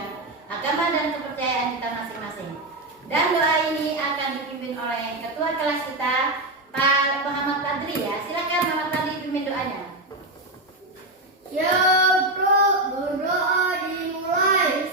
dengan agama dan kepercayaan kita masing-masing. Dan doa ini akan dipimpin oleh ketua kelas kita, Pak Muhammad Fadli ya. Silakan Muhammad Fadli pimpin doanya. Ya bro, berdoa dimulai.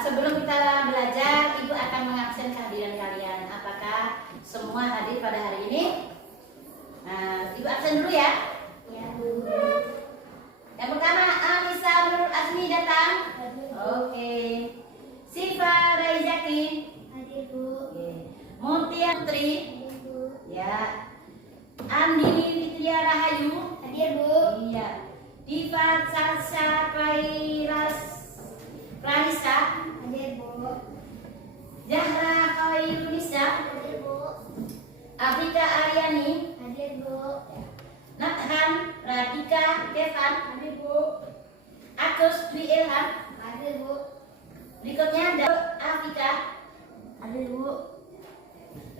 Sebelum kita belajar, Ibu akan mengabsen kehadiran kalian. Apakah semua hadir pada hari ini? Nah, Ibu absen dulu ya. Ya Bu. Yang pertama, Alisa Nur Azmi datang. Oke. Siva Raizaki. Hadir Bu. Mutia Putri. Hadir Bu. Ya. Andini Fitria Rahayu. Hadir Bu. Iya. Diva Salsa Clarissa. Hadir Bu. Zahra Khairunisa. Hadir Bu. Afrika Aryani. Hadir Bu. Nathan Radika Kevan. Hadir Bu. Agus Dwi Ilham. Hadir Bu. Berikutnya ada Afrika. Hadir Bu.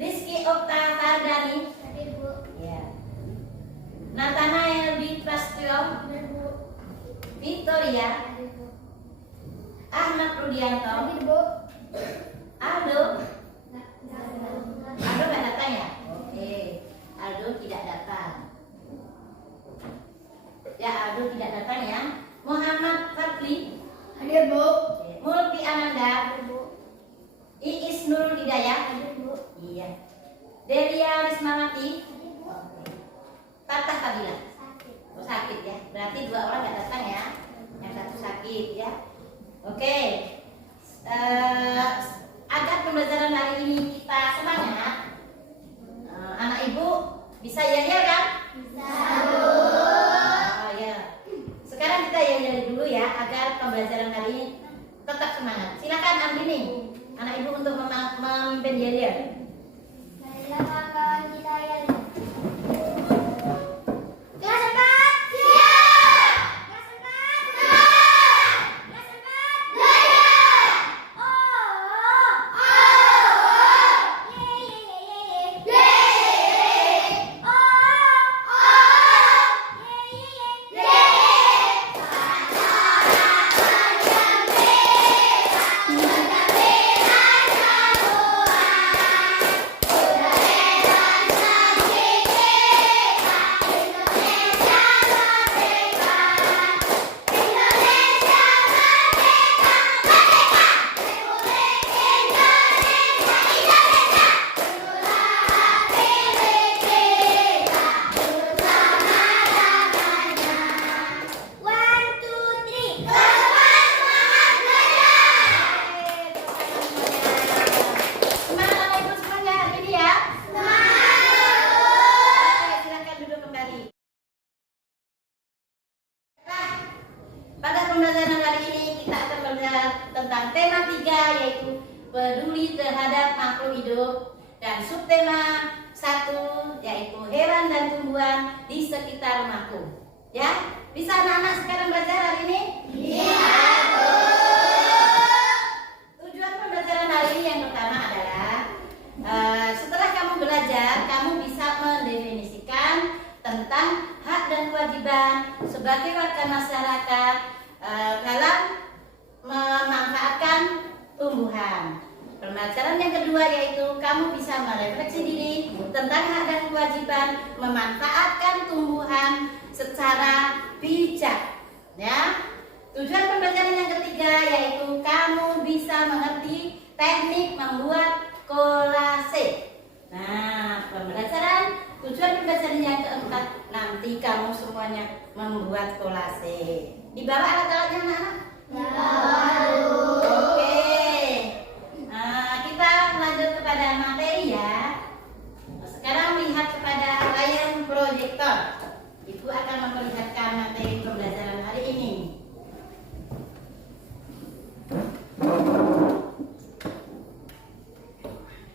Rizky Okta Fardani. Hadir Bu. Ya. Nathanael Dwi Prastyo. Hadir Bu. Victoria. Hadir Bu. Ahmad Rudianto. Hadir Bu. Aldo. Nah, Aldo nggak datang ya? Oke. Aldo tidak datang. Ya, Aldo tidak datang ya. Muhammad Fadli. Hadir Bu. Mulki Ananda. Hadir Bu. Iis Nurul Hidayah. Hadir Bu. Iya. Delia Rismawati. Hadir Bu. Tatah Fadila. Sakit. Oh, sakit ya. Berarti 2 orang nggak datang ya. Yang 1 sakit ya. Oke. Agar pembelajaran hari ini kita semangat, anak ibu bisa yel-yel kan? Bisa Bu. Oh ya. Sekarang kita yel-yel dulu ya agar pembelajaran hari ini tetap semangat. Silakan Andini, anak ibu untuk memimpin yel-yel. Silakan kawan kita yang kelas 4. Siap. Kelas 4. Siap. Kelas 4. Belajar. Oh. Ye ye ye ye. Ye ye ye. Oh. Ye ye ye. Ye. Pembelajaran kali ini kita akan belajar tentang tema 3 yaitu peduli terhadap makhluk hidup dan subtema 1 yaitu hewan dan tumbuhan di sekitar rumahku. Ya, bisa anak-anak sekarang belajar hari ini? Iya. Tujuan pembelajaran hari ini yang pertama adalah setelah kamu belajar, kamu bisa mendefinisikan tentang hak dan kewajiban sebagai warga masyarakat dalam memanfaatkan tumbuhan. Pembelajaran yang kedua yaitu kamu bisa merefleksi diri tentang hak dan kewajiban memanfaatkan tumbuhan secara bijak. Ya. Tujuan pembelajaran yang ketiga yaitu kamu bisa mengerti teknik membuat kolase. Nah, tujuan pembelajaran yang keempat, nanti kamu semuanya membuat kolase. Dibawa alat-alatnya anak-anak? Oke. Nah, kita lanjut kepada materi ya. Sekarang lihat kepada layar proyektor. Ibu akan memperlihatkan materi pembelajaran hari ini.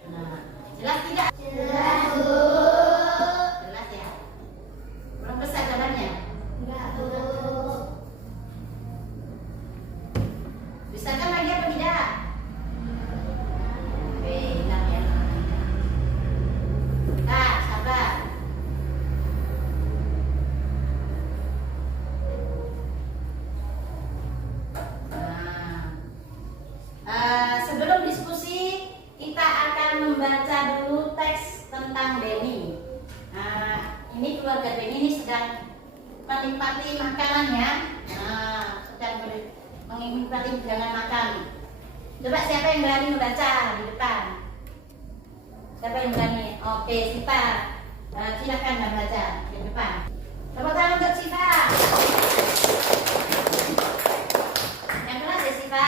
Nah, jelas tidak? Jelas, Bu. Jelas ya? Belum besar gambarnya? Enggak, Bu. Bisakah lagi apa tidak? Oke, hilang ya. Nah, sabar. Sebelum diskusi, kita akan membaca dulu teks tentang Benny. Ini keluarga Benny ini sedang menikmati makanan ya. Sedang menikmati hidangan makan. Coba siapa yang berani membaca di depan? Siapa yang berani? Oke, Siva. Silakan membaca di depan. Tepuk tangan untuk Siva. Yang kelas ya Siva.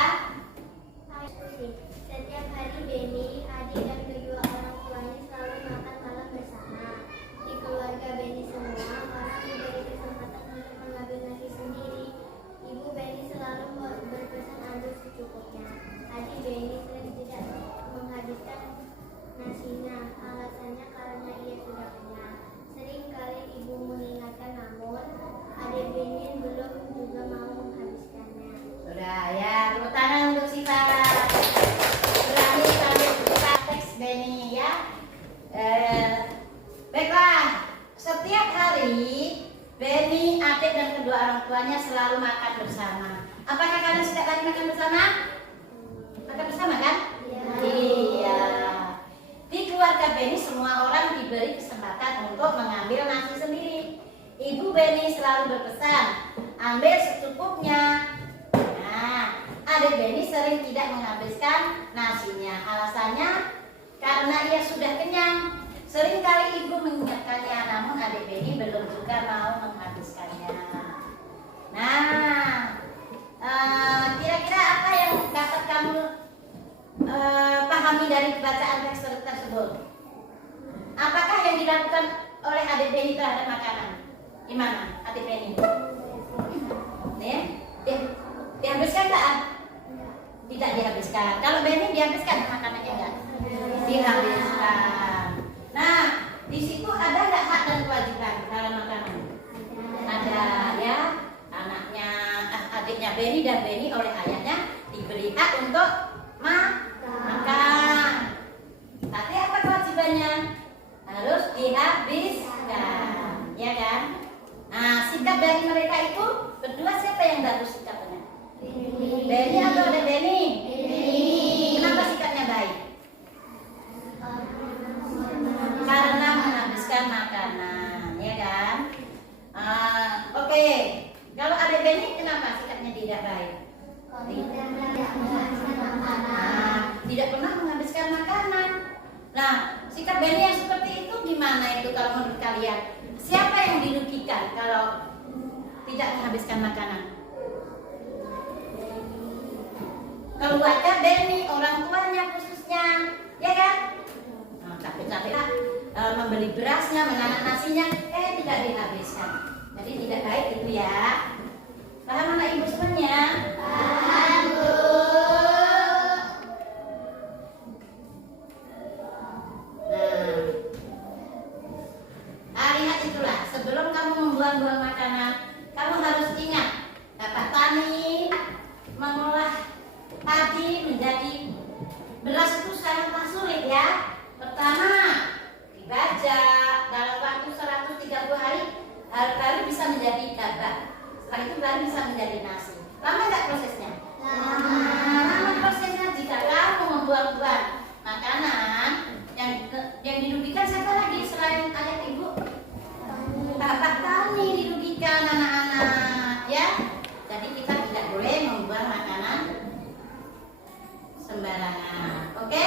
Setiap hari Benny, adik dan kedua orang tuanya selalu makan malam bersama. Di keluarga Benny semua orang diberi kesempatan untuk mengambil nasi sendiri. Ibu Benny selalu berpesan ambil secukupnya. Adik Benny sering tidak menghabiskan nasinya. Alasannya karena ia sudah kenyang. Sering kali ibu mengingatkan, namun adik Benny belum juga mau menghabiskannya. Sudah ya, tepuk tangan untuk Siva. Berani sambil buka teks Benny ya. Baiklah, setiap hari Benny, adik dan kedua orang tuanya selalu makan bersama. Apakah kalian setiap hari makan bersama? Makan bersama kan? Iya. Di keluarga Benny semua orang diberi kesempatan untuk mengambil nasi sendiri. Ibu Benny selalu berpesan, ambil secukupnya. Nah, adik Benny sering tidak menghabiskan nasinya. Alasannya karena ia sudah kenyang. Sering kali ibu mengingatkannya, namun adik Benny belum juga mau menghabiskannya. Nah, kira-kira apa yang dapat kamu pahami dari bacaan teks tersebut? Apakah yang dilakukan oleh adik Benny terhadap makanan? Gimana adik Benny? Ya, dihabiskan nggak? Tidak dihabiskan. Kalau Benny dihabiskan makanannya enggak? Dihabiskan. Nah, di situ ada nggak hak dan kewajiban dalam makanan? Ada ya. Anaknya, adiknya Benny dan Benny oleh ayahnya diberi hak untuk makan. Tapi apa kewajibannya? Harus dihabiskan, ya kan? Nah, sikap dari mereka itu berdua siapa yang bagus sikapnya? Benny atau ada Benny? Kenapa sikapnya baik? Karena menghabiskan makanan, ya kan? Oke. Kalau ada Benny, kenapa sikapnya tidak baik? Tidak pernah menghabiskan makanan. Nah, sikap Benny yang seperti itu gimana itu kalau menurut kalian? Siapa yang dirugikan kalau tidak menghabiskan makanan? Keluarga Benny, orang tuanya khususnya, ya kan? Capek-capek membeli berasnya, menanak nasinya, tidak dihabiskan. Jadi tidak baik itu ya. Paham anak ibu semuanya? Paham, Bu. Nah, lihat itulah. Sebelum kamu membuang-buang makanan, kamu harus ingat, Bapak Tani mengolah padi menjadi beras itu sangatlah sulit ya. Pertama, dibajak dalam waktu 130 hari baru bisa menjadi gabah. Setelah itu baru bisa menjadi nasi. Lama nggak prosesnya? Lama prosesnya. Jika kamu membuang-buang makanan, yang dirugikan siapa lagi selain ayah ibu? Bapak Tani dirugikan, anak-anak ya. Jadi kita tidak boleh membuang makanan sembarangan. Oke?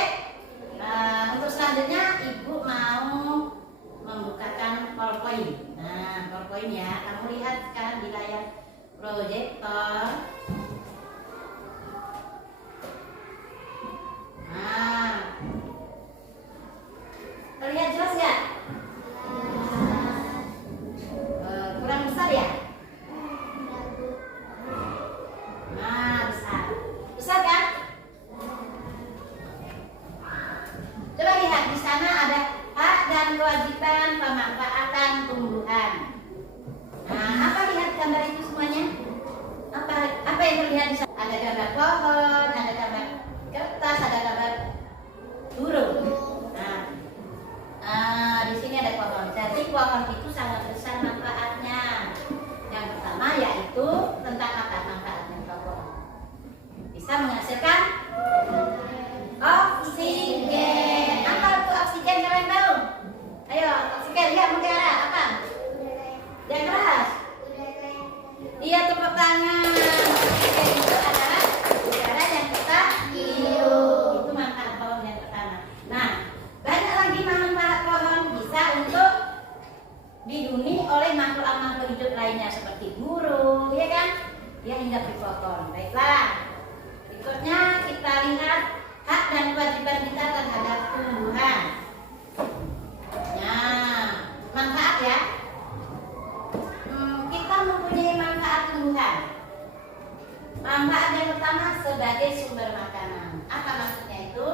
proyektor. Nah, terlihat jelas ya? Kurang besar ya? Nah, besar. Besar kan? Coba lihat di sana ada hak dan kewajiban pemanfaatan tumbuhan. Nah, apa lihat gambar itu semuanya? Apa yang terlihat di sana? Ada gambar pohon, ada gambar kertas, ada gambar burung. Nah, di sini ada pohon. Jadi pohon itu sangat besar manfaatnya. Yang pertama yaitu tentang apa manfaatnya pohon? Bisa menghasilkan oksigen. Apa itu oksigen, kalian tahu? Ayo, oksigen lihat mutiara apa? Yang keras. Iya, tepuk tangan. Oksigen itu adalah udara yang kita hirup. Itu manfaat pohon yang pertama. Nah, banyak lagi manfaat pohon, bisa untuk dihuni oleh makhluk-makhluk hidup lainnya seperti burung, ya kan? Dia hinggap di pohon. Baiklah. Berikutnya kita lihat hak dan kewajiban kita terhadap tumbuhan. Nah, manfaat ya. Kita mempunyai manfaat tumbuhan. Manfaat yang pertama sebagai sumber makanan. Apa maksudnya itu?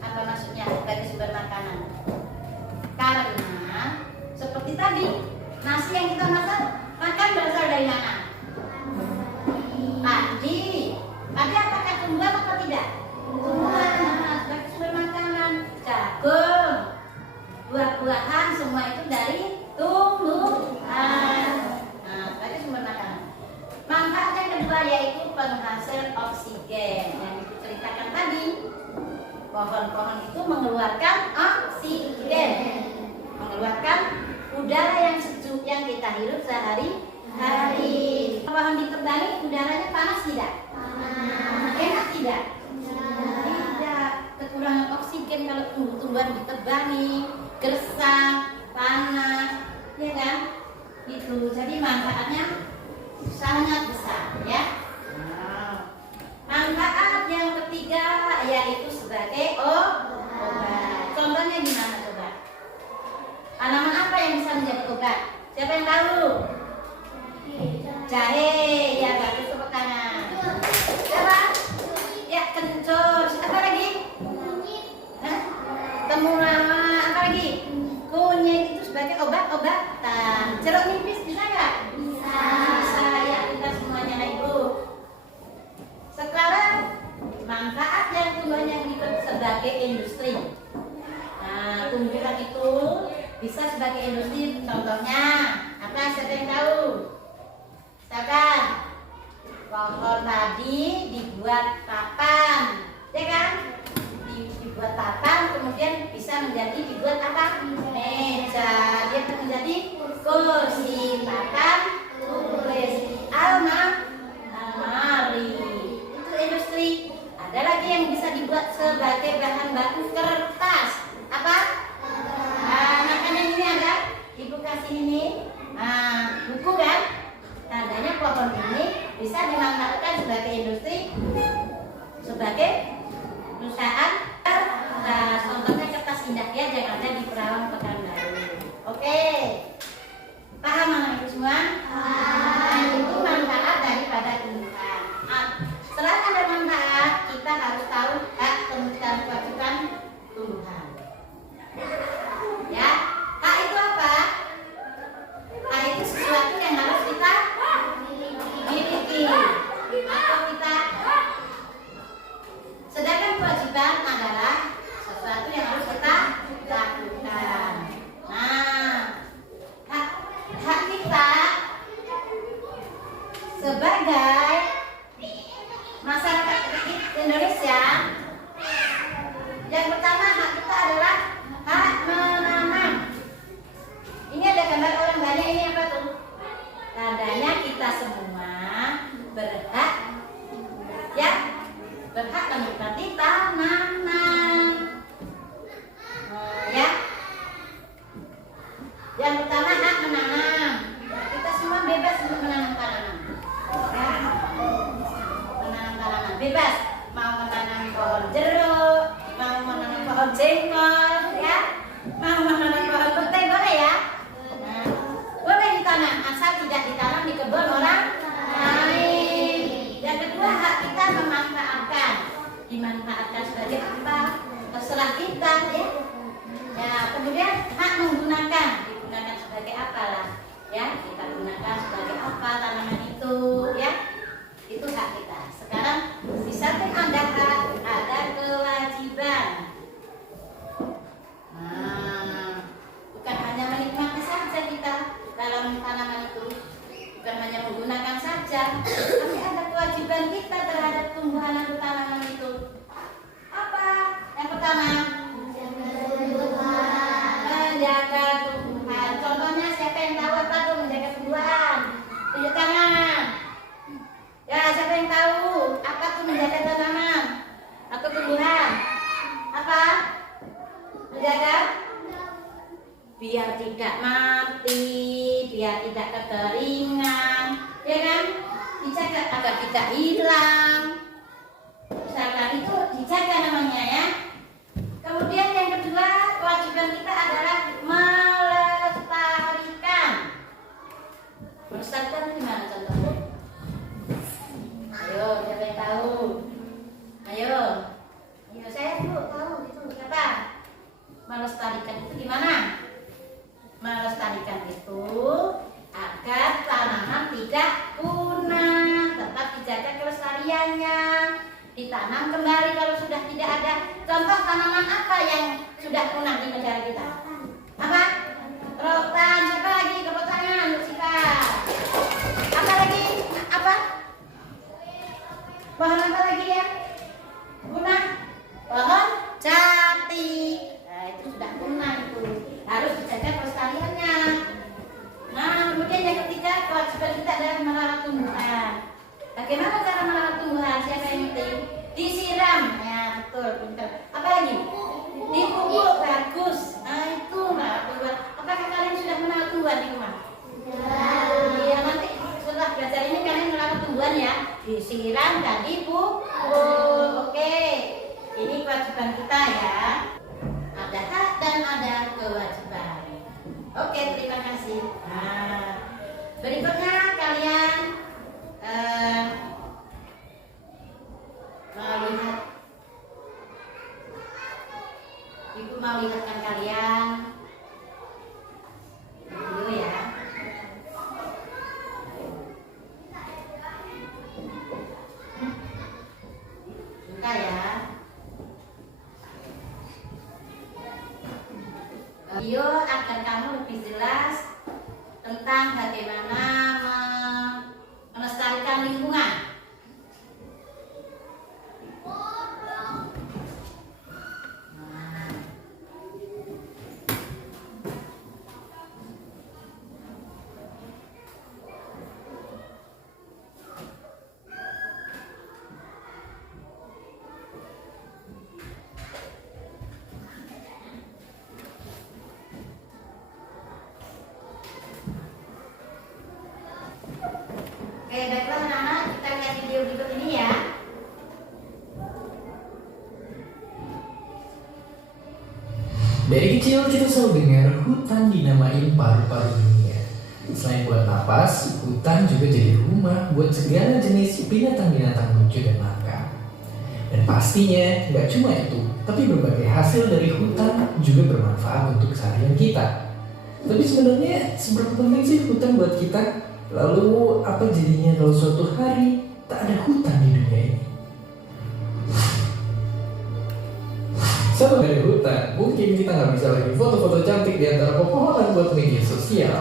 Apa maksudnya sebagai sumber makanan? Karena seperti tadi, nasi yang kita makan berasal dari mana? Padi. Padi apakah tumbuhan atau tidak? Tumbuhan. Sebagai sumber makanan. Jagung, buah-buahan, semua itu dari tumbuhan. Nah, sebagai sumber makanan. Manfaat yang kedua yaitu penghasil oksigen yang diceritakan tadi. Pohon-pohon itu mengeluarkan oksigen, mengeluarkan udara yang sejuk yang kita hirup sehari-hari. Pohon ditebangi udaranya panas tidak? Panas. Enak tidak? Tidak. Kekurangan oksigen kalau tumbuh-tumbuhan ditebangi, gersang, panas, ya kan? Itu. Jadi manfaatnya sangat besar, ya. Manfaat yang ketiga yaitu sebagai obat. Contohnya gimana coba? Tanaman apa yang bisa menjadi obat? Siapa yang tahu? Jahe, ya bagus, tepuk tangan. Apa? Ya, kencur. Apa lagi? Temulawak. Apa lagi? Kunyit itu sebagai obat-obatan. Jeruk nipis bisa nggak? Bisa. Bisa ya, kita semuanya ibu. Sekarang manfaat yang tumbuhan yang ikut sebagai industri. Nah, tumbuhan itu bisa sebagai industri. Contohnya apa? Siapa yang tahu? Misalkan pohon tadi dibuat papan, ya kan? Dibuat papan, kemudian bisa dibuat apa? Meja. Dia akan menjadi kursi, papan, tulis, almari. Industri. Ada lagi yang bisa dibuat sebagai bahan baku kertas. Apa? Makanan ini ada. Ibu kasih ini. Buku kan? Tandanya pohon ini bisa dimanfaatkan sebagai industri, sebagai perusahaan. Contohnya kertas indah ya yang ada di Perawang Pekanbaru. Oke. Paham anak ibu semua? Itu manfaat daripada tumbuhan. Setelah ada manfaat, kita harus tahu hak dan kewajiban tumbuhan. Ya, hak itu apa? Hak itu sesuatu yang harus kita miliki atau kita pohon jengkol, ya. Mau menanam pohon petai boleh ya? Nah, boleh ditanam, asal tidak ditanam di kebun orang lain. Yang kedua, hak kita memanfaatkan. Dimanfaatkan sebagai apa? Terserah kita, ya. Ya, kemudian hak menggunakan, digunakan sebagai apalah, ya. Kita gunakan sebagai apa tanaman itu, ya. Itu hak kita. Sekarang di samping ada hak, ada kewajiban. Nah, bukan hanya menikmati saja kita dalam tanaman itu, bukan hanya menggunakan saja, tapi ada kewajiban kita terhadap tumbuhan atau tanaman itu. Apa? Yang pertama, menjaga tumbuhan. Contohnya siapa yang tahu apa tuh menjaga tumbuhan? Tunjuk tangan. Ya, siapa yang tahu apa tuh menjaga tanaman atau tumbuhan? Apa? Menjaga biar tidak mati, biar tidak kekeringan, ya kan? Dijaga agar tidak hilang. Misalkan itu dijaga namanya, ya. Kemudian yang kedua, kewajiban kita adalah melestarikan. Melestarikan gimana contohnya? Ayo, siapa yang tahu? Ayo, saya dulu tahu itu siapa? Melestarikan itu gimana? Melestarikan itu agar tanaman tidak punah, tetap dijaga kelestariannya, ditanam kembali kalau sudah tidak ada. Contoh tanaman apa yang sudah punah di negara kita? Apa? Rotan. Siapa lagi? Tepuk tangan untuk Sika. Apa lagi? Apa? Pohon apa lagi ya? Punah? Pohon jati. Nah, itu sudah punah itu. Harus dijaga kelestariannya. Nah, kemudian yang ketiga, kewajiban kita adalah merawat tumbuhan. Bagaimana cara merawat tumbuhan? Siapa yang ngerti? Disiram. Ya, betul, pintar. Apa lagi? Dipupuk bagus. Nah, itu merawat tumbuhan. Apakah kalian sudah merawat tumbuhan di rumah? Ya, nanti setelah belajar ini kalian merawat tumbuhan ya. Disiram dan dipupuk. Oke. Ini kewajiban kita ya. Ada hak dan ada kewajiban. Oke, terima kasih. Nah, berikutnya kalian mau lihat. Ibu mau lihatkan kalian dulu ya. Buka ya. Video agar kamu lebih jelas tentang bagaimana melestarikan lingkungan. Oke, baiklah anak-anak, kita lihat video berikut ini ya. Dari kecil kita selalu dengar hutan dinamain paru-paru dunia. Selain buat napas, hutan juga jadi rumah buat segala jenis binatang-binatang lucu dan langka. Dan pastinya nggak cuma itu, tapi berbagai hasil dari hutan juga bermanfaat untuk keseharian kita. Tapi sebenarnya seberapa penting sih hutan buat kita? Lalu apa jadinya kalau suatu hari tak ada hutan di dunia ini? Sama dari hutan, mungkin kita nggak bisa lagi foto-foto cantik di antara pepohonan buat media sosial.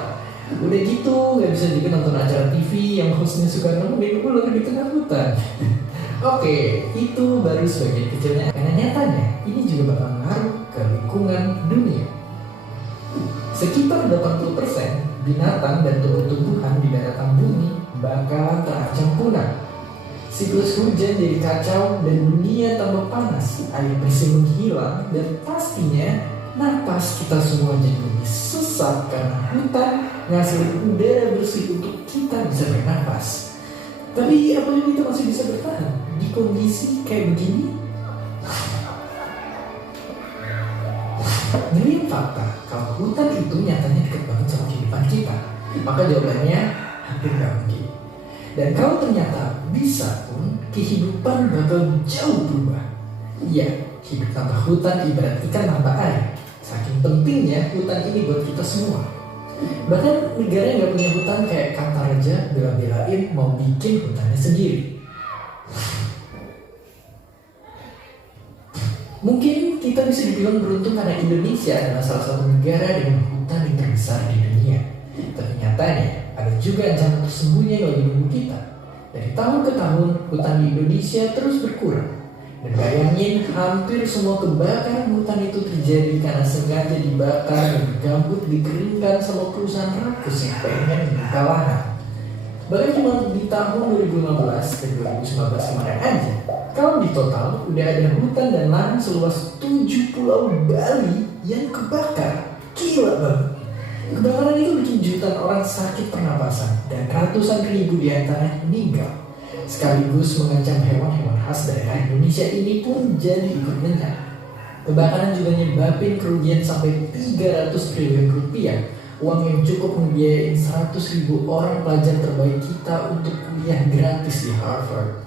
Udah gitu, nggak bisa juga nonton acara TV yang hostnya suka nemenin ular di tengah hutan. Oke, itu baru sebagian kecilnya. Karena nyatanya, ini juga bakal ngaruh ke lingkungan dunia. Sekitar 80% binatang dan tumbuh-tumbuhan di daratan bumi bakal terancam punah. Siklus hujan jadi kacau dan dunia tambah panas, air bersih menghilang, dan pastinya napas kita semua jadi lebih sesak karena hutan ngasilin udara bersih untuk kita bisa bernapas. Tapi apakah kita masih bisa bertahan di kondisi kayak begini? Ngelihat fakta kalau hutan itu nyatanya dekat banget sama kehidupan kita, maka jawabannya hampir gak mungkin. Dan kalau ternyata bisa pun, kehidupan bakal jauh berubah. Iya, hidup tanpa hutan ibarat ikan tanpa air. Saking pentingnya hutan ini buat kita semua. Bahkan negara yang gak punya hutan kayak Qatar aja bela-belain mau bikin hutannya sendiri. Mungkin kita bisa dibilang beruntung karena Indonesia adalah salah satu negara dengan hutan yang terbesar di dunia. Tapi nyatanya ada juga ancaman tersembunyi yang lagi menunggu kita. Dari tahun ke tahun, hutan di Indonesia terus berkurang. Dan bayangin, hampir semua kebakaran hutan itu terjadi karena sengaja dibakar dan gambut dikeringkan sama perusahaan rakus yang pengen membuka lahan. Bahkan cuma di tahun 2015 dan 2019 kemarin aja, kalau di total udah ada hutan dan lahan seluas 7 pulau Bali yang kebakar. Gila banget. Kebakaran itu bikin jutaan orang sakit pernapasan dan ratusan ribu diantaranya meninggal. Sekaligus mengancam hewan-hewan khas daerah Indonesia ini pun jadi ikut lenyap. Kebakaran juga nyebabin kerugian sampai 300 triliun rupiah, uang yang cukup membiayain 100.000 orang pelajar terbaik kita untuk kuliah gratis di Harvard.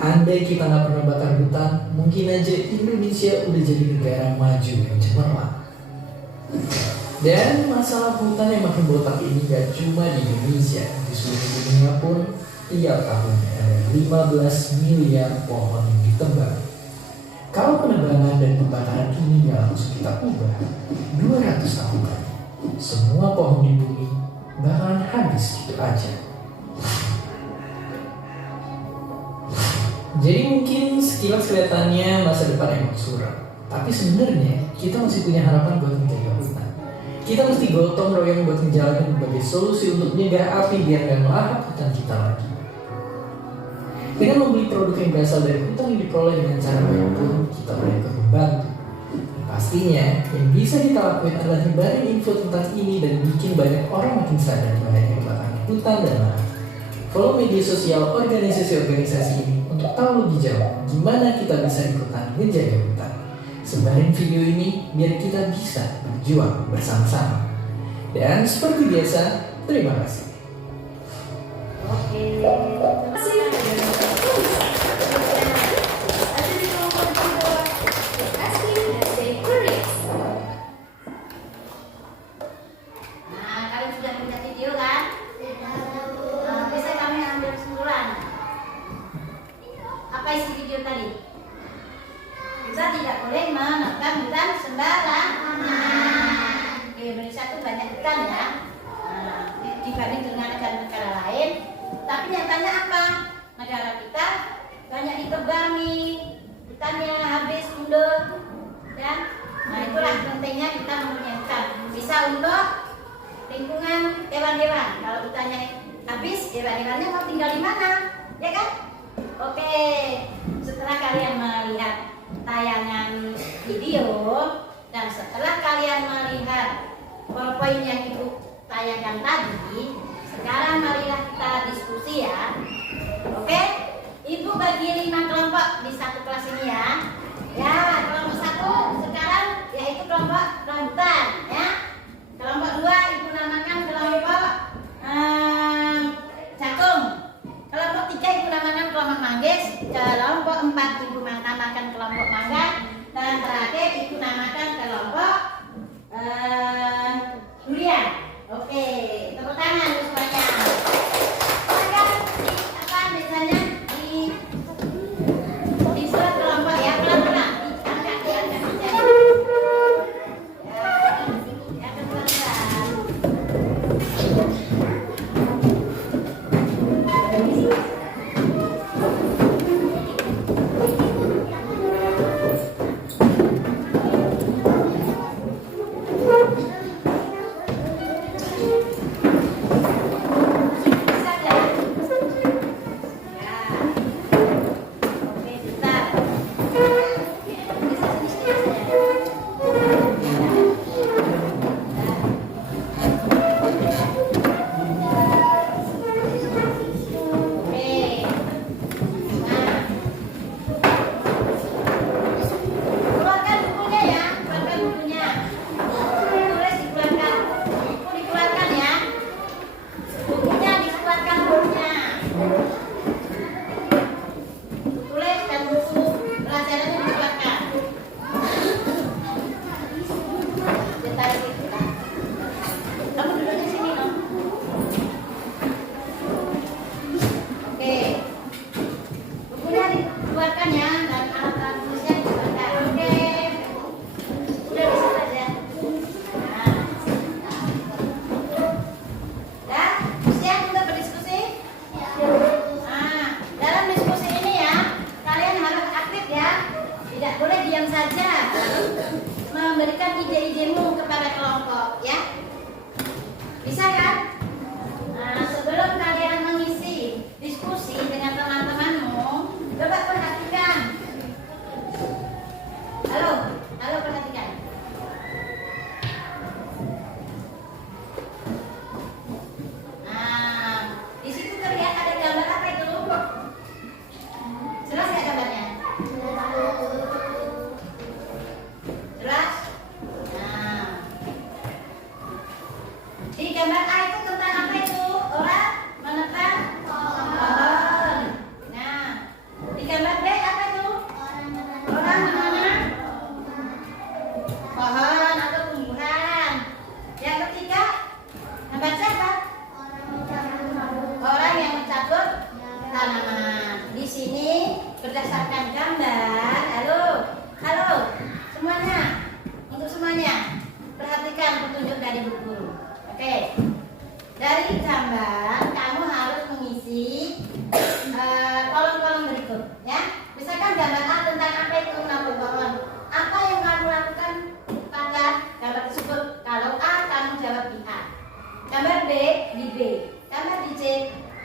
Andai kita nggak pernah bakar hutan, mungkin aja Indonesia udah jadi negara maju yang cemerlang. Dan masalah hutan yang makin botak ini gak cuma di Indonesia, di seluruh dunia pun tiap tahunnya ada 15 miliar pohon yang ditebang. Kalau penebangan dan pembakaran ini gak langsung kita ubah, 200 tahun lagi, semua pohon di bumi bakalan habis gitu aja. Jadi mungkin sekilas kelihatannya masa depan emang suram, tapi sebenarnya kita masih punya harapan buat menjaga hutan. Kita mesti gotong royong buat menjalankan berbagai solusi untuk mencegah api biar gak melahap hutan kita lagi. Dengan membeli produk yang berasal dari hutan yang diperoleh dengan cara apapun, kita boleh ikut membantu. Dan pastinya, yang bisa kita lakukan adalah nyebarin info tentang ini dan bikin banyak orang makin sadar bahaya kebakaran hutan dan lahan. Follow media sosial organisasi-organisasi ini untuk tahu lebih jauh gimana kita bisa ikutan menjaga hutan. Sebarin video ini biar kita bisa berjuang bersama-sama. Dan seperti biasa, terima kasih. Oke. Nah, kalian sudah melihat video kan? Bisa kami ambil kesimpulan. Apa isi video tadi? Kita tidak boleh menebang hutan sembarangan. Di Indonesia itu banyak hutan ya, dibanding dengan negara-negara lain. Tapi nyatanya apa? Negara kita banyak ditebangi, hutannya habis mundur, ya. Nah itulah pentingnya kita mempunyai hutan. Bisa untuk lingkungan hewan-hewan. Kalau hutannya habis, hewan-hewannya mau tinggal di mana? Ya kan? Oke, setelah kalian melihat tayangan video dan setelah kalian melihat PowerPoint yang ibu tayangkan tadi, sekarang marilah kita diskusi ya. Oke, ibu bagi 5 kelompok di satu kelas ini ya. Ya, kelompok 1 sekarang yaitu kelompok rambutan ya. Kelompok 2 ibu namakan kelompok jagung. Kelompok 3 ibu namakan kelompok manggis. Kelompok 4 ibu namakan kelompok mangga. Dan terakhir ibu namakan kelompok durian. Oke, tepuk tangan semuanya. Silakan apa biasanya di surat kelompok ya. memberikan ide-idemu kepada kelompok ya. Bisa kan? Nah, sebelum kalian mengisi diskusi dengan teman-temanmu, coba perhatikan. Halo, halo perhatikan. Nah, di situ terlihat ada gambar apa itu? Jelas nggak gambarnya? Jelas? Nah, di gambar A itu tentang apa itu? Orang menebang pohon. Nah, di gambar B apa itu? Orang menanam pohon atau tumbuhan. Yang ketiga, membaca apa? Orang yang mencabut tanaman. Di sini berdasarkan gambar. Halo, halo, semuanya. Untuk semuanya, perhatikan petunjuk dari Bu Guru. Oke. Dari gambar, kamu harus mengisi kolom-kolom berikut, ya. Misalkan gambar A tentang apa itu menabur pohon. Apa yang kamu lakukan pada gambar tersebut? Kalau A, kamu jawab di A. Gambar B di B. Gambar di C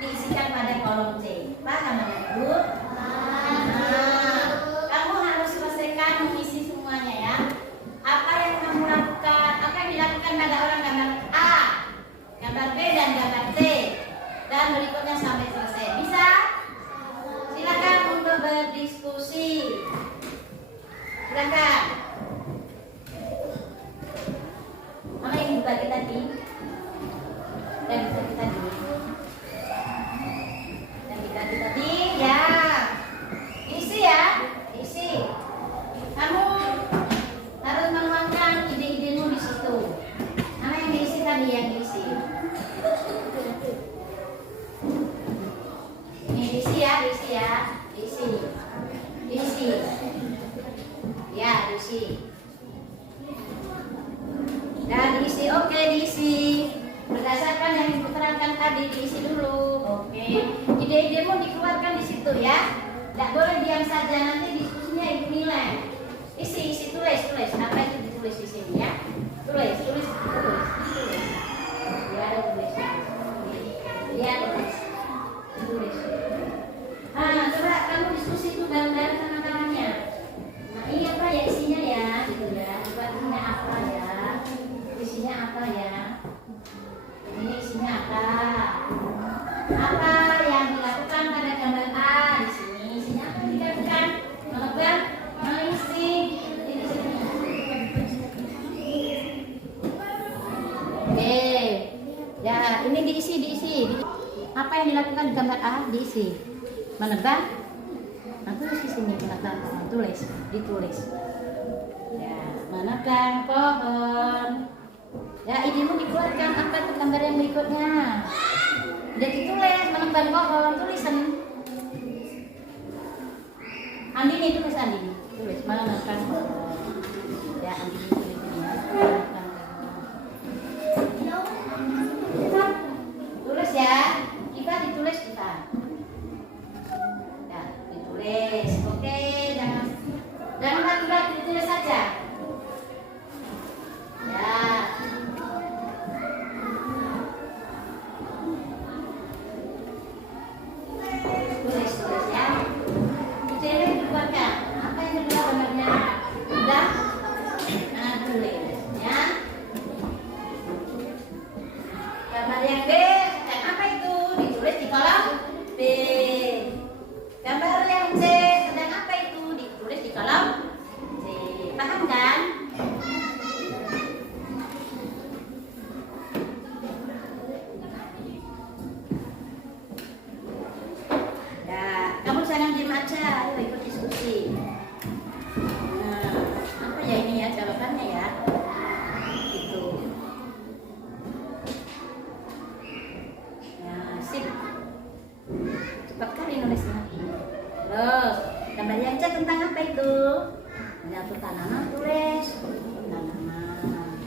diisikan pada kolom C. Paham ya, Bu? Nah, kamu harus selesaikan mengisi semuanya ya. Apa yang kamu lakukan? Apa yang dilakukan pada orang gambar A, gambar B dan gambar C, dan berikutnya sampai selesai. Bisa? Silakan untuk berdiskusi. Silakan. Mana yang dibagi tadi? Yang dibagi tadi. Yang dibagi tadi ya. Isi ya, isi. Kamu harus menuangkan ide-idemu di situ. Mana yang diisi tadi yang diisi? Ini diisi ya, diisi ya, diisi, diisi. Ya, diisi. Dan diisi, oke diisi. Berdasarkan yang diterangkan tadi diisi dulu. Oke. Ide-idemu dikeluarkan di situ ya. Tidak boleh diam saja, nanti diskusinya ibu nilai. Isi, tulis. Apa itu ditulis di sini ya? Tulis. Ya, ada tulis. Ya, tulis. Nah, coba kamu diskusi itu bareng-bareng sama temannya. Nah, ini apa ya isinya ya? Gitu ya. Coba isinya apa ya? Isinya apa ya? Ini isinya apa? Apa yang dilakukan pada gambar A di sini? Isinya apa yang dilakukan? Menebang, mengisi di sini. Oke, ya ini diisi. Apa yang dilakukan di gambar A diisi? Menebang. Nah, tulis di sini menebang pohon. Ditulis. Ya, menebang pohon. Ya, idemu dikeluarkan. Apa itu gambar yang berikutnya? Udah ditulis, menebang pohon, tulisan. Andini tulis Andini. Tulis menebang pohon. Ya, Andini tulis menebang pohon. Tulis ya. Kita ditulis kita. Ya, ditulis. Oke, jangan ragu-ragu, ditulis saja. Ya. Tulis ya. Detailnya dikeluarkan. Apa yang kedua gambarnya? Udah? Nah, tulis ya. Gambar yang B, dan apa itu? Ditulis di kolom B. Gambar yang C, sedang apa itu? Ditulis di kolom C. Paham kan? Ya, kamu jangan diam aja, ayo ikut diskusi. Nah, apa ya ini ya jawabannya ya? Gitu. Ya, sip. Cepat kali nulisnya. Terus, gambar yang C tentang apa itu? Menyatu tanaman, tulis tanaman.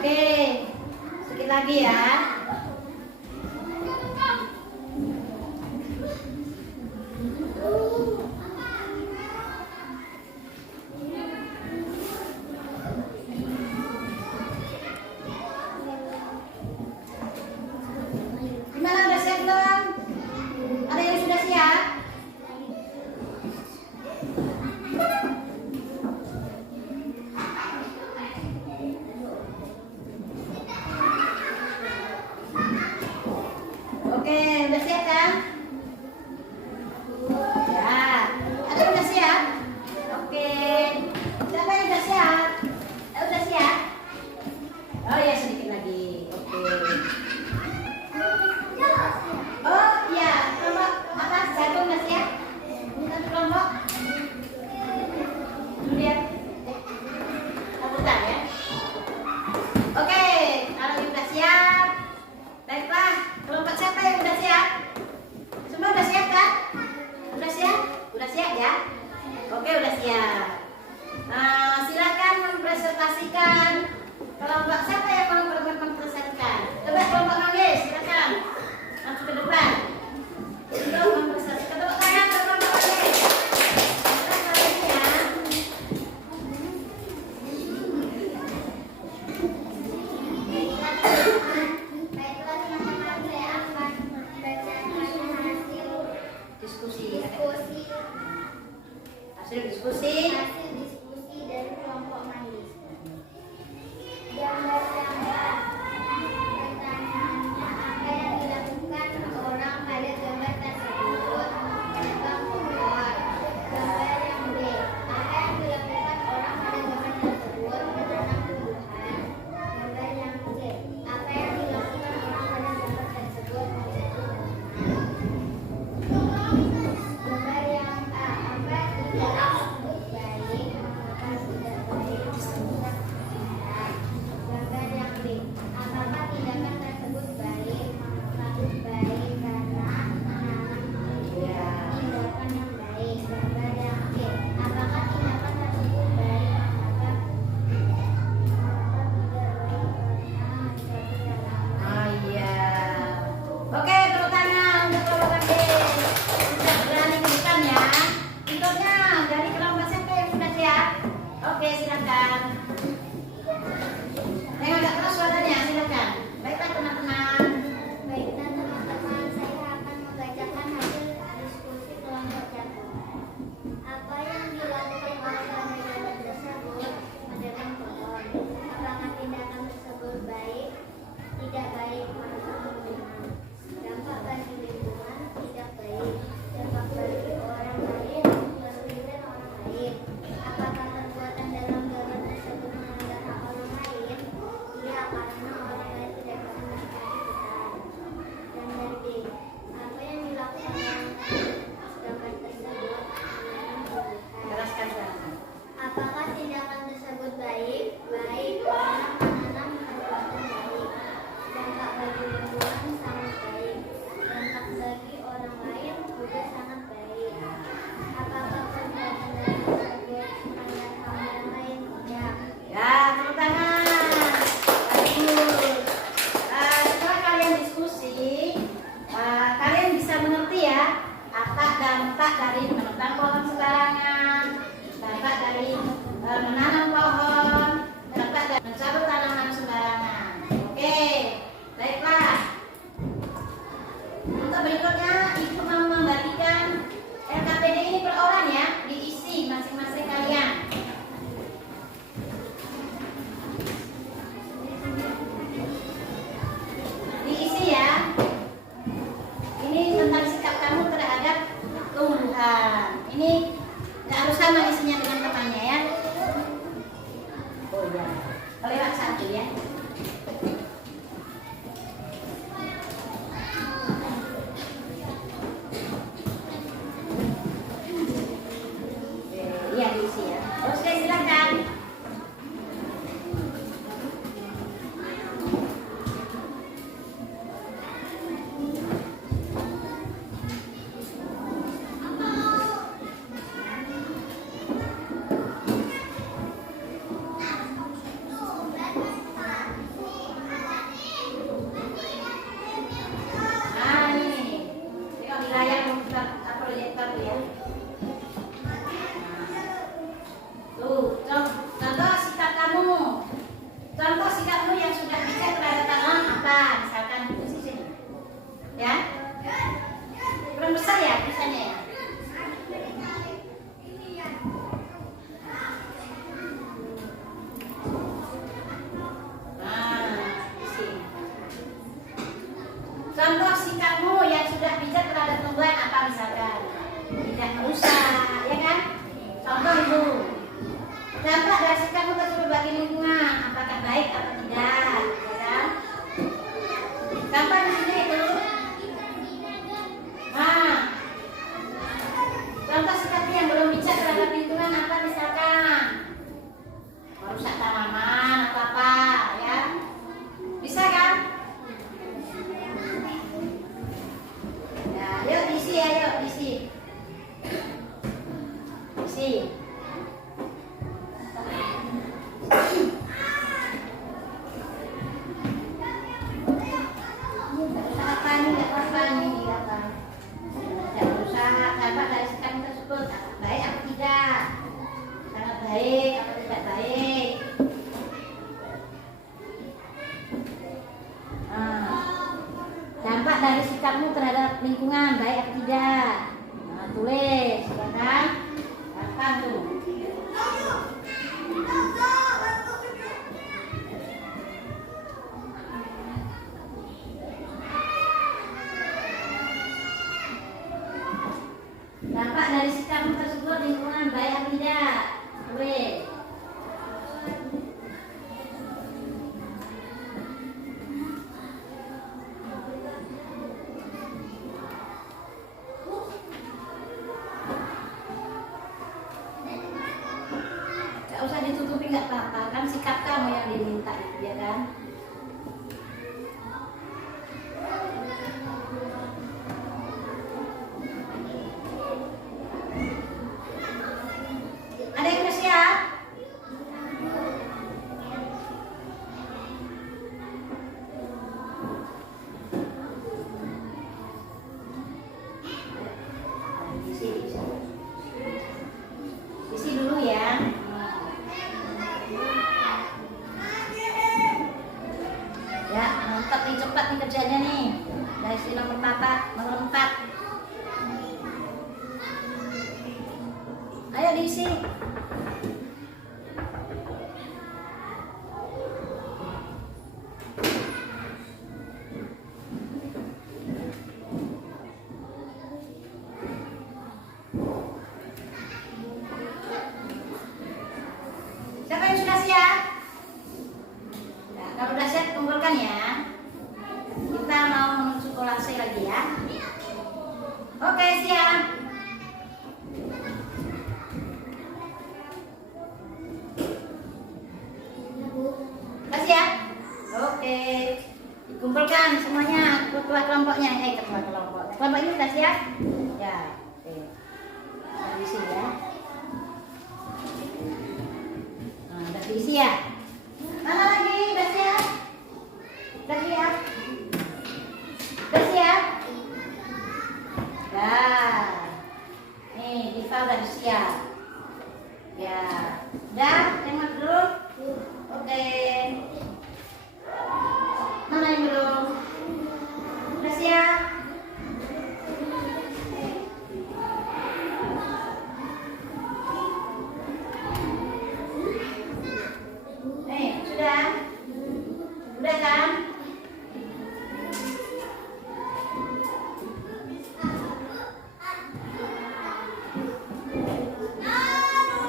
Oke, sedikit lagi ya. Gimana, udah siap belum? Ada yang sudah siap? Oke, udah siap kan? Ya, ada yang udah siap? Oke, siapa yang udah siap? Udah siap? Oh ya, sedikit lagi. Oke. Oh iya, kelompok atas jagung udah siap? Satu kelompok. Dulu lihat. Rebutan ya. Oke, kalau udah siap, baiklah. Kelompok siapa yang udah siap? Semua udah siap kan? Udah siap? Udah siap ya? Oke, udah siap. Nah, silakan mempresentasikan kelompok siapa yang mau mempresentasikan. Coba kelompok manggil, silakan. Masuk ke depan. Untuk mempresentasikan tepuk tangan untuk kelompok manggil. Silakan lagi ya. Baiklah teman-teman, saya akan membacakan Diskusi. hasil Diskusi. diskusi dari kelompok manis. Gambar gambar. Pertanyaannya, apa yang dilakukan orang pada gambar tersebut? Menebang pohon. Gambar yang B. Apa yang dilakukan orang pada gambar tersebut? Menanam tumbuhan. Gambar yang C. Apa yang dilakukan orang pada gambar tersebut? Menjadi tanaman. Gambar yang A. Apa tidak disebut baik? Mengapa tidak baik? Merusak kesehatan. Gambar yang B. Apakah tindakan tersebut baik? Mengapa baik? Karena menanam tindakan yang baik. Gambar yang C. Apakah tindakan tersebut baik? Mengapa tidak baik? Karena mencari tanaman. Oh iya. Oke, tepuk tangan untuk kelompok manggil. Sudah berani ke depan ya. Berikutnya dari kelompok siapa yang sudah siap? Oke, silakan. Yang agak keras suaranya, silakan. Baiklah teman-teman. Baiklah teman-teman, saya akan membacakan hasil diskusi kelompok jagung. Apa yang dilakukan oleh gambar tersebut? Menebang pohon. Apakah tindakan tersebut baik? Tidak baik. Merusak lingkungan. Dampak bagi lingkungan tidak baik. Dampak bagi orang lain merugikan orang lain. Apakah perbuatan dalam gambar tersebut melanggar hak orang lain? Iya, karena orang lain tidak bisa menikmati hutan. Gambar B. Apa yang dilakukan orang gambar tersebut? Menanam tumbuhan. Jelaskan silakan. Apakah tindakan tersebut baik? Baik, karena menanam perbuatan baik. Dampak bagi lingkungan sangat baik. Dampak bagi orang lain juga sangat baik. Apakah perbuatan tersebut melanggar hak orang lain? Tidak. Ya, tepuk tangan. Bagus. Setelah kalian diskusi, kalian bisa mengerti ya apa dampak dari menebang pohon sembarangan, dampak dari menanam pohon, dampak dari mencabut tanaman sembarangan. Oke, baiklah. Untuk berikutnya, Ibu mau membagikan LKPD ini per orang ya, diisi masing-masing kalian. Diisi ya. Ini tentang sikap kamu terhadap tumbuhan. Ini nggak harus sama isinya dengan temannya ya. Oh ya, lewat satu ya. Iya diisi ya. Oke, silakan. dari sikapmu terhadap lingkungan, baik atau tidak. Nah, tulis, ya kan? Gampang tuh. Dampak dari sikapmu tersebut lingkungan baik atau tidak? Tulis. Gak usah ditutupi, nggak apa-apa, kan sikap kamu yang diminta itu, ya kan? Ada yang udah siap? Isi dulu ya. Ya, mantap nih, cepat nih kerjanya nih. Dari si nomor 4. Ayo diisi. Siapa yang sudah siap? Nah, kalau sudah siap kumpulkan ya. Kita mau menuju kolase lagi ya. Oke, siap. Sudah siap? Oke. Dikumpulkan semuanya ketua kelompoknya. Ketua kelompok. Kelompok ini sudah siap? Ya. Oke. Nah, di sini ya. Nah, udah diisi ya. Mana lagi? Udah siap? Udah siap? Udah siap? Dah. Nih, Diva udah siap. Ya. Udah, tengok dulu. Oke. Mana yang belum? Udah siap? Sudah? Udah kan?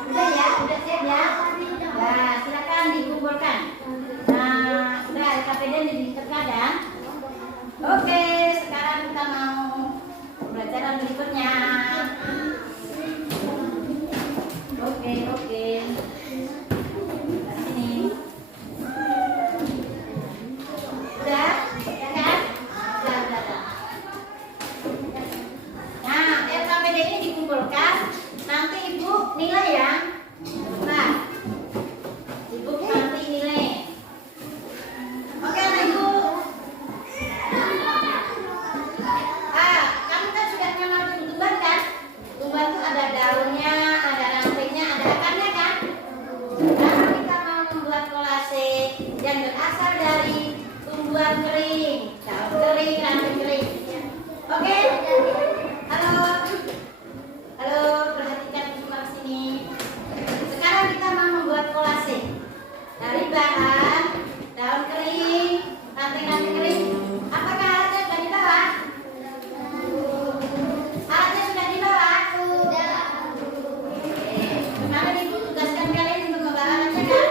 Udah ya? Udah siap ya? Nah, silakan dikumpulkan. Nah, udah KPD di terkadang. Oke, sekarang kita mau pembelajaran berikutnya. Oke. Sini. Udah? Ya kan? Udah. Nah, RKPD ini dikumpulkan. Nanti Ibu nilai ya. Bentar. Ibu nanti nilai. Oke, anak Ibu. Kamu kan sudah kenal tumbuhan kan? Tumbuhan itu ada daunnya, ada rantingnya, ada akarnya kan? Sekarang kita mau membuat kolase yang berasal dari tumbuhan kering, daun kering, ranting kering. Oke? Halo, perhatikan semua sini. Sekarang kita mau membuat kolase dari bahan daun kering, ranting-ranting kering. Apakah alatnya sudah dibawa? Alatnya sudah dibawa? Oke. Kemana Ibu tugaskan kalian untuk membawa alatnya kan?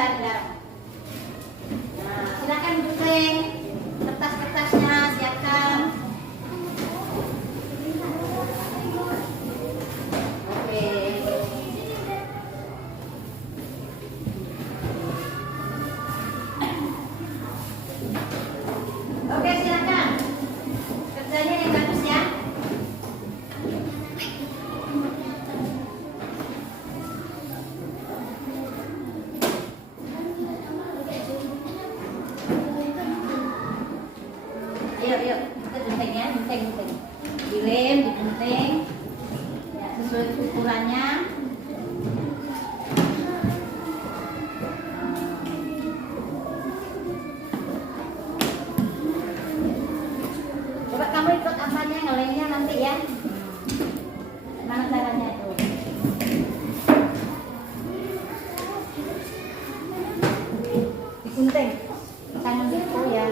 bareng-bareng. Nah, silakan Gunting, kertas-kertasnya siapkan. Oke. Oke, silakan. Kerjanya yang bagus ya. Ayo, kita gunting ya, gunting. Dilem, digunting. Ya, sesuai ukurannya. Coba kamu ikut apanya ngelemnya nanti ya. Mana caranya itu? Digunting. Jangan gitu ya.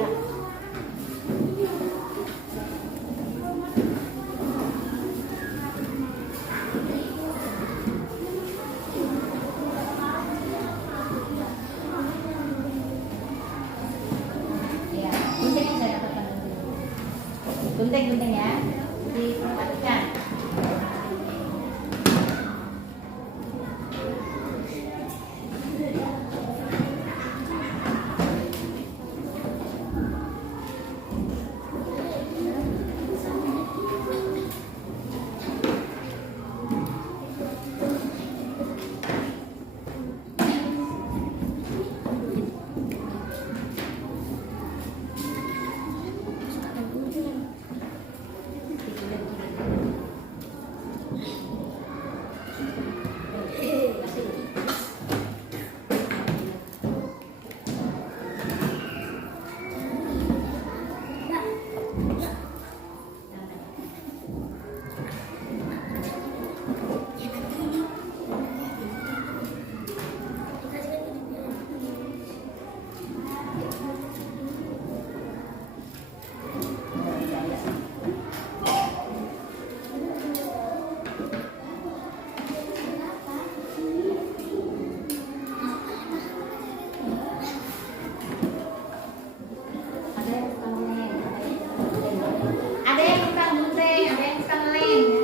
Ya, gunting saya dapatkan gunting ya, diperhatikan. Ada yang tukang gunting, ada yang tukang lem ya.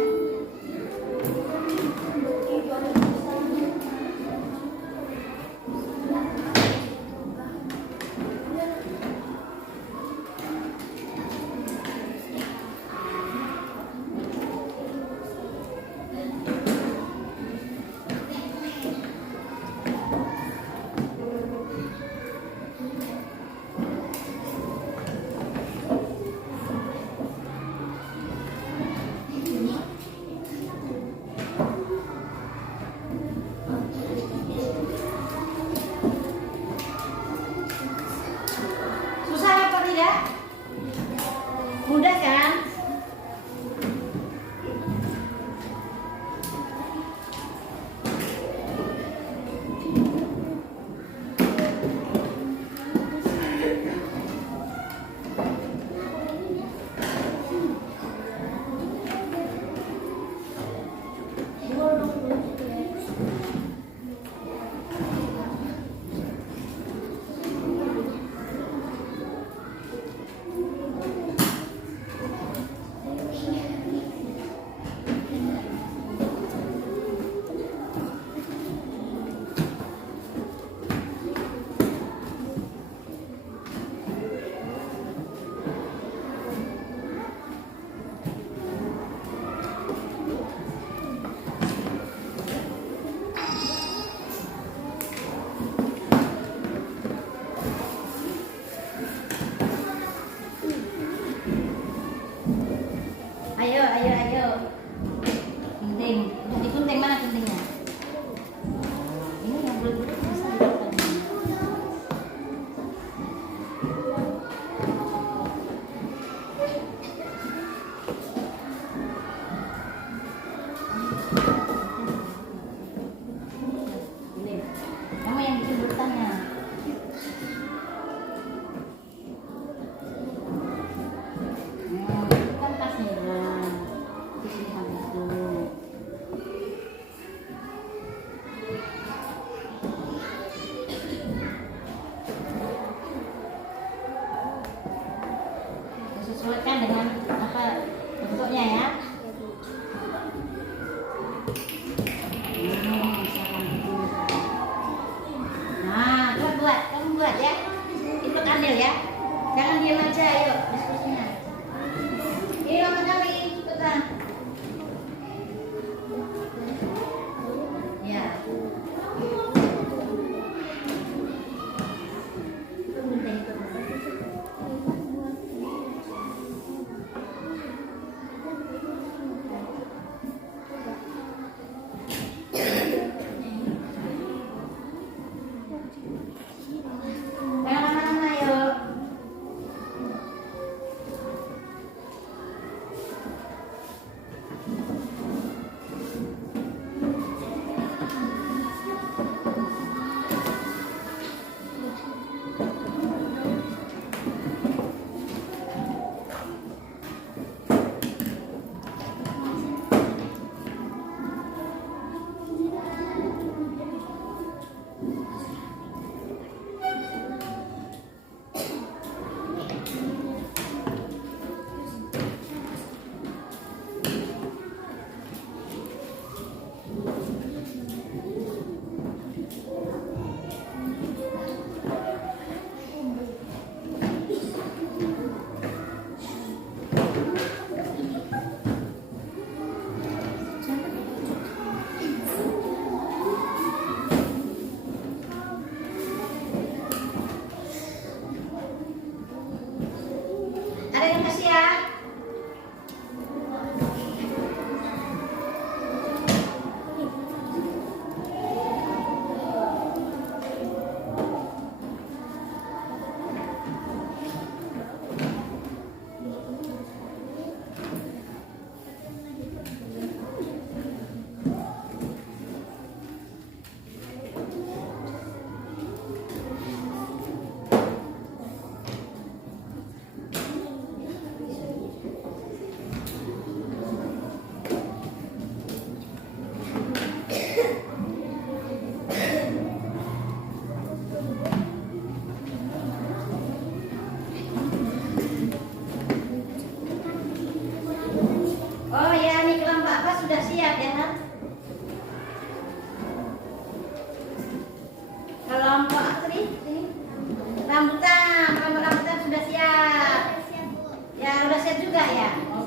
Susah apa tidak? Mudah kan? Ayo. Gunting. Digunting mana guntingnya? Ini yang belum bisa digunting. Kamu yang bikin urutannya. Kan tasnya. Di sini habis dulu.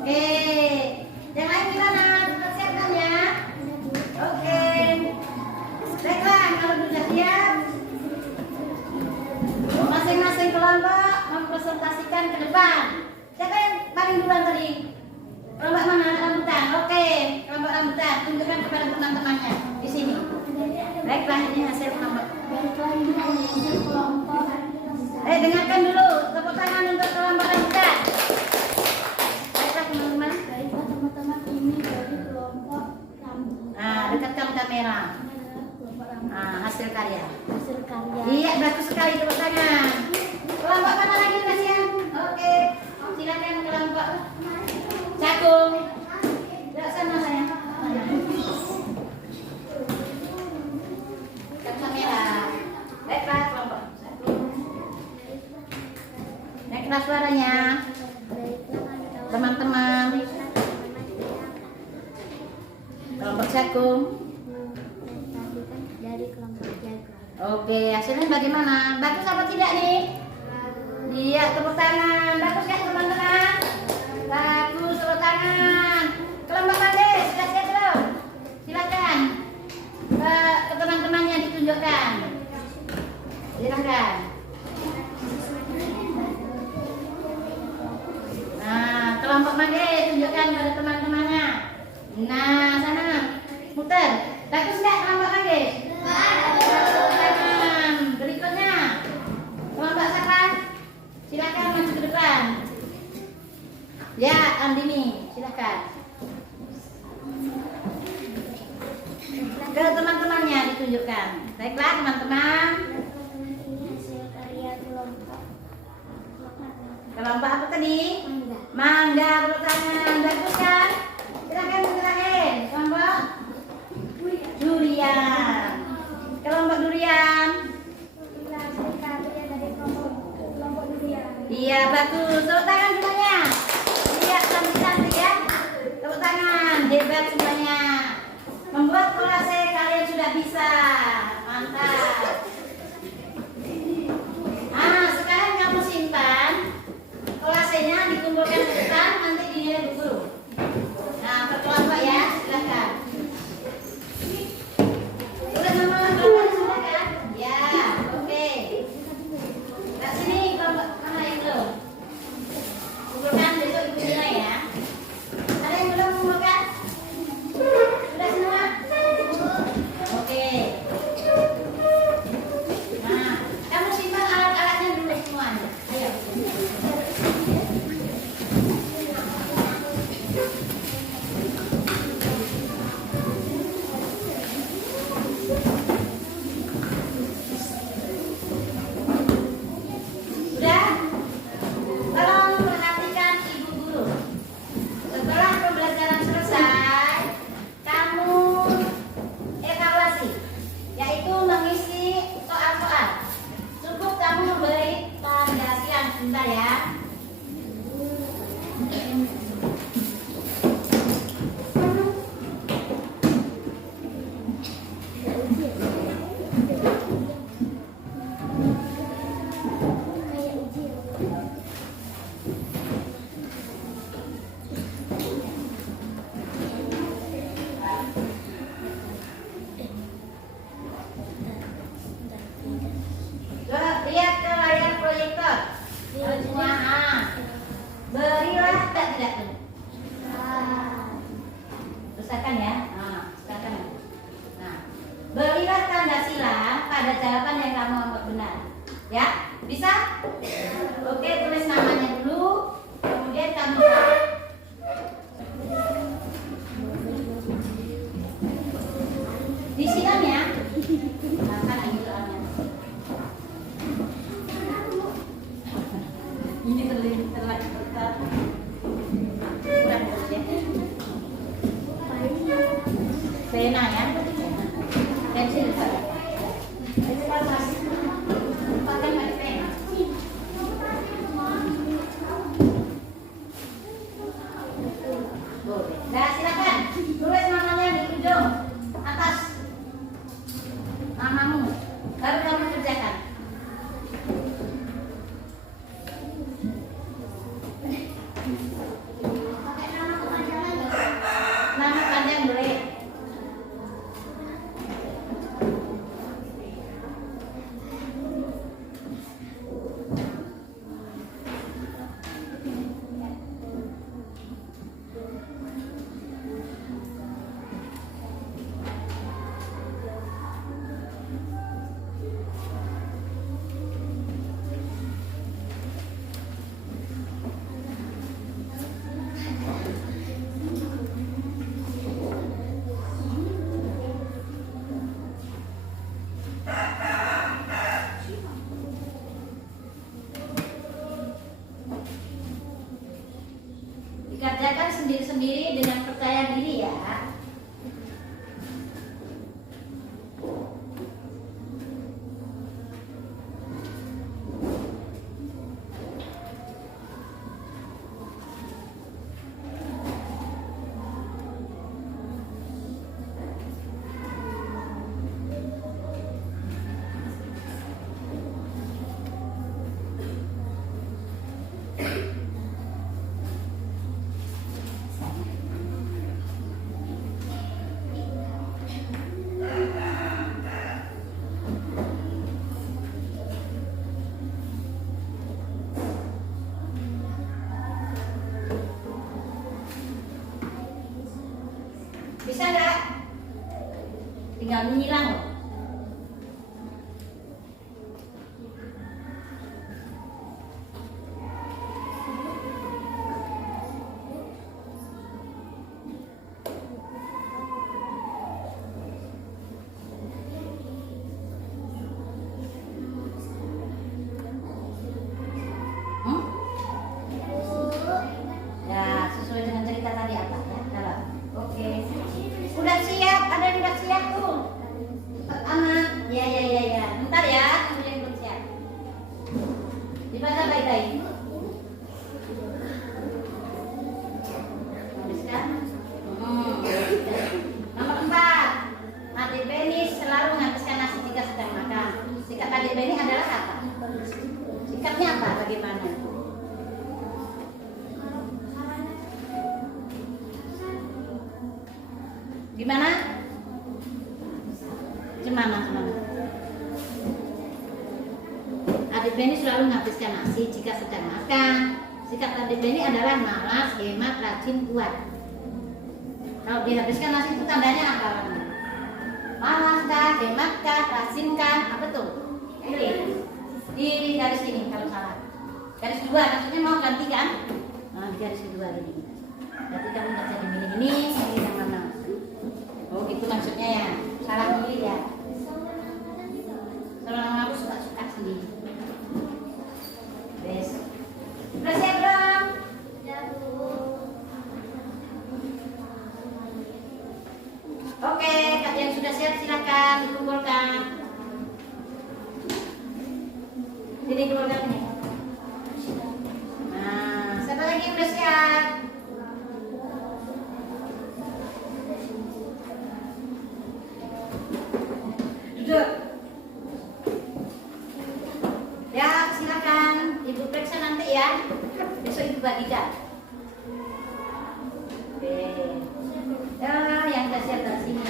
Oke. Yang lain gimana? Persiapkan ya. Oke. Baiklah, kalau sudah siap, masing-masing kelompok mempresentasikan ke depan. Siapa yang paling duluan tadi? Kelompok mana? Rambutan. Oke, kelompok rambutan. Tunjukkan kepada teman-temannya di sini. Baiklah, ini hasil kelompok. Dengarkan dulu. Tepuk tangan untuk kelompok rambutan. Baiklah teman-teman. Baiklah teman-teman, ini dari kelompok rambutan. Dekatkan kamera. Kelompok rambutan. Hasil karya. Hasil karya. Iya, bagus sekali, tepuk tangan. Kelompok mana lagi kasihan? Oke, silakan kelompok cakung. Tidak sana saya. Dekat kamera. Baiklah kelompok cakung. Naiklah suaranya, teman-teman. Kelompok cakung. Dari kelompok jaga. Oke, hasilnya bagaimana? Bagus apa tidak nih? Iya, tepuk tangan. Bagus kan teman-teman? Bagus, tepuk tangan. Kelompok mandi, sudah siap belum? Silakan. Ke teman-temannya ditunjukkan. Silakan. Nah, kelompok mandi tunjukkan pada teman-temannya. Nah, sana. Muter. Bagus nggak kelompok mandi? Berikutnya kelompok siapa? Silakan maju ke depan. Ya, Andini, silakan. Ke teman-temannya ditunjukkan. Baiklah teman-teman. Ini hasil karya kelompok Kelompok apa tadi? mangga. Mangga, tepuk tangan. Bagus kan? Silakan terakhir. Kelompok durian. Kelompok durian. Ini hasil karya dari kelompok durian. Iya, bagus. Tepuk tangan semuanya. Iya, cantik-cantik ya. Tepuk tangan. Hebat semuanya. Membuat kolase kalian sudah bisa. Mantap. Sekarang kamu simpan kolasenya, dikumpulkan ke depan, nanti dinilai Bu Guru. Nah, per kelompok ya, silakan. Sudah sama kelompok silakan. Ya, oke. Nah, sini kelompok mana yang belum? Kumpulkan besok ibu nilai ya. Ada yang belum kumpulkan? Sudah semua? Oke. Nah, kamu simpan alat-alatnya dulu semuanya. Ayo. Sudah? Tolong perhatikan Ibu Guru. Setelah pembelajaran selesai, kamu evaluasi, yaitu mengisi soal-soal. Cukup kamu memberi tanda siang sebentar ya. Kayak ujian. Lihat ke layar proyektor. Semua. Berilah tidak tuh. Tulisakan ya. Silakan. Nah, berilah tanda silang pada jawaban yang kamu anggap benar. Ya, bisa? Oke, tulis namanya dulu. Kemudian kamu disilang ya. Makan lagi soalnya. Ini terlihat kurang ya. Pena ya. Pensil saya. Pakai pena. sendiri-sendiri dengan percaya diri ya. Bisa nggak? Tinggal menyilang loh. Hmm? Ya, sesuai dengan cerita tadi apa ya? Kalau oke. Udah siap, ada yang udah siap tuh. Anak, ya. Bentar ya, tunggu yang belum siap. Dibaca baik-baik. Habis kan? Nomor 4. Adik Beni selalu menghabiskan nasi jika sedang makan. Sikap adik Beni adalah apa? Sikapnya apa? Bagaimana? Gimana? Gimana? Adik Beni selalu menghabiskan nasi jika sedang makan. Sikap adik Beni adalah malas, hemat, rajin, kuat. Kalau dihabiskan nasi itu tandanya apa? Malas kah, hemat kah, rajin kah? Apa tuh? Pilih. Di garis ini kalau salah. Garis 2 maksudnya mau ganti kan? Nah, di garis kedua ini. Berarti kamu nggak jadi milih ini, milih yang mana? Oh gitu maksudnya ya. Salah pilih ya. Kalau aku suka-suka sendiri. Bes. Udah siap belum? Oke, yang sudah siap silakan dikumpulkan. Jadi kumpulkan ini. Nah, siapa lagi yang udah siap? Duduk. Ya, silakan. Ibu periksa nanti ya. Besok ibu bagikan. Oke. Ya, yang udah siap dari sini.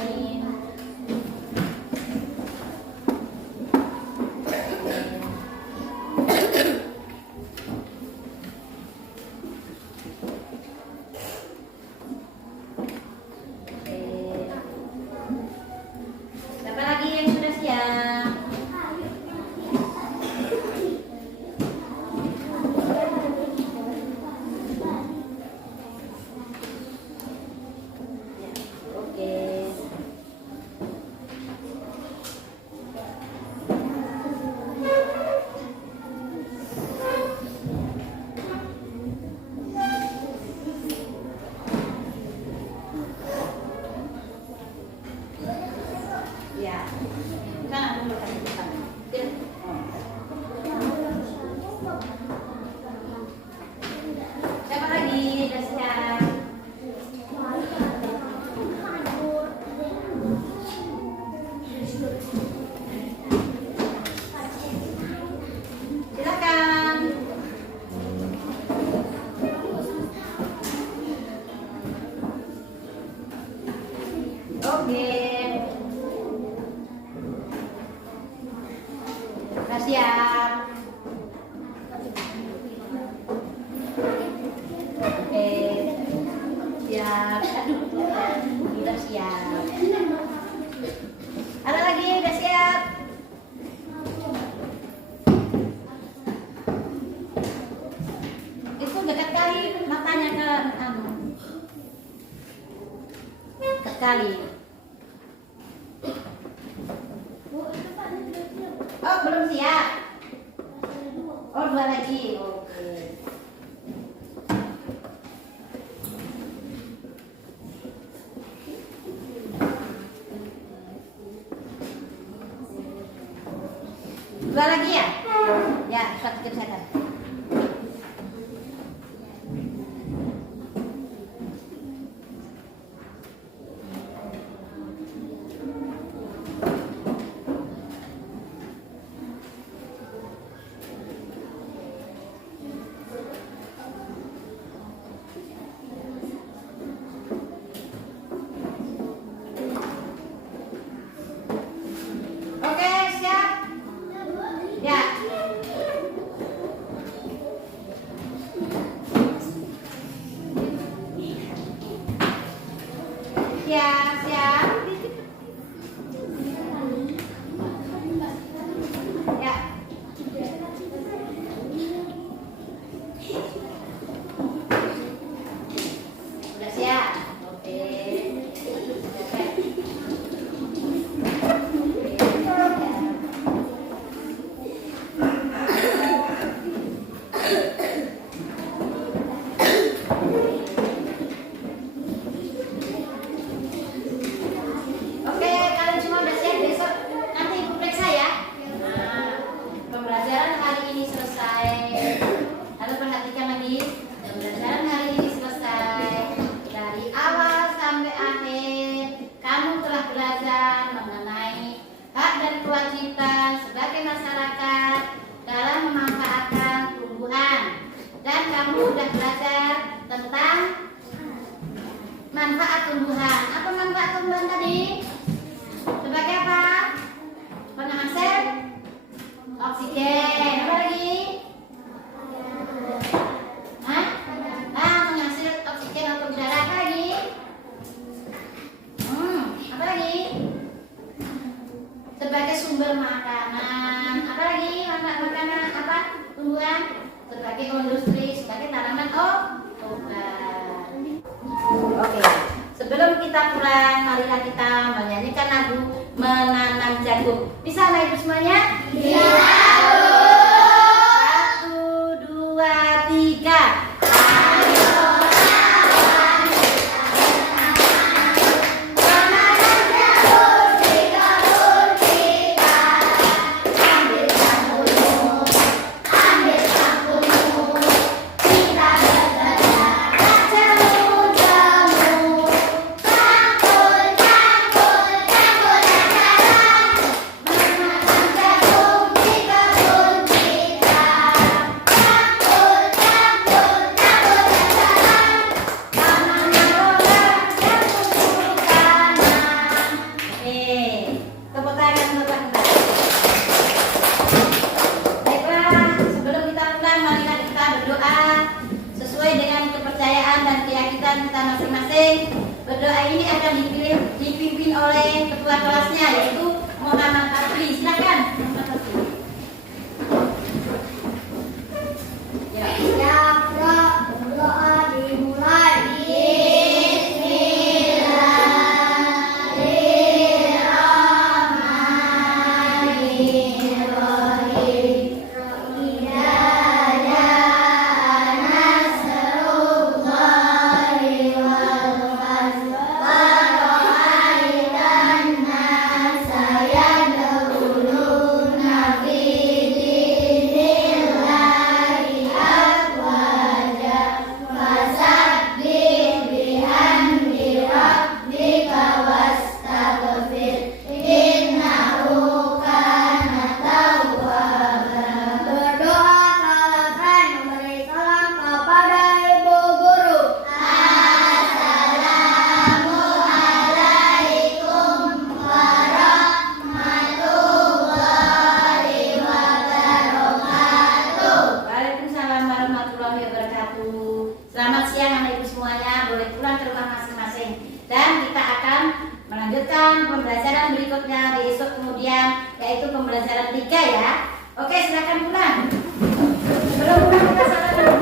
Siapa lagi yang sudah siap? Oke. Ya. Sana dulu kasih depan. Siapa lagi? Udah siap. Silakan. Oke. Udah siap. Oke. Siap. Aduh. Udah siap. Ada lagi? Udah siap. Itu dekat kali matanya ke dekat kali. Oh, belum siap. Oh, 2 lagi. Oke. Dua lagi ya? Ya, satu kesehatan. Oke, siap? Ya. Siap, siap. Ya. Sudah siap? Oke. Oke, kalian semua udah siap, besok nanti ibu periksa ya. Nah, pembelajaran hari ini selesai. Lalu perhatikan lagi, pembelajaran hari ini selesai. Dari awal sampai akhir, kamu telah belajar mengenai hak dan kewajiban sebagai masyarakat dalam memanfaatkan tumbuhan. Dan kamu sudah belajar tentang manfaat tumbuhan. Apa manfaat tumbuhan tadi? Sebagai apa? Penghasil oksigen. Apa lagi? Hah? Menghasil oksigen untuk udara. Apa lagi? Apa lagi? Sebagai sumber makanan. Apa lagi? Manfaat makanan apa? Tumbuhan sebagai industri, sebagai tanaman obat. Oke, sebelum kita pulang, marilah kita menyanyikan lagu Menanam Jagung. Bisa lah ibu semuanya? Bisa. 1, 2, 3. Kita masing-masing. Berdoa ini akan dipimpin oleh ketua kelasnya, yaitu Muhammad Fadli. Silakan Muhammad Fadli. Siap, berdoa dimulai. Selamat siang anak ibu semuanya, boleh pulang ke rumah masing-masing. Dan kita akan melanjutkan pembelajaran berikutnya di esok kemudian, yaitu pembelajaran 3 ya. Oke, silakan pulang. Sebelum pulang kita salam.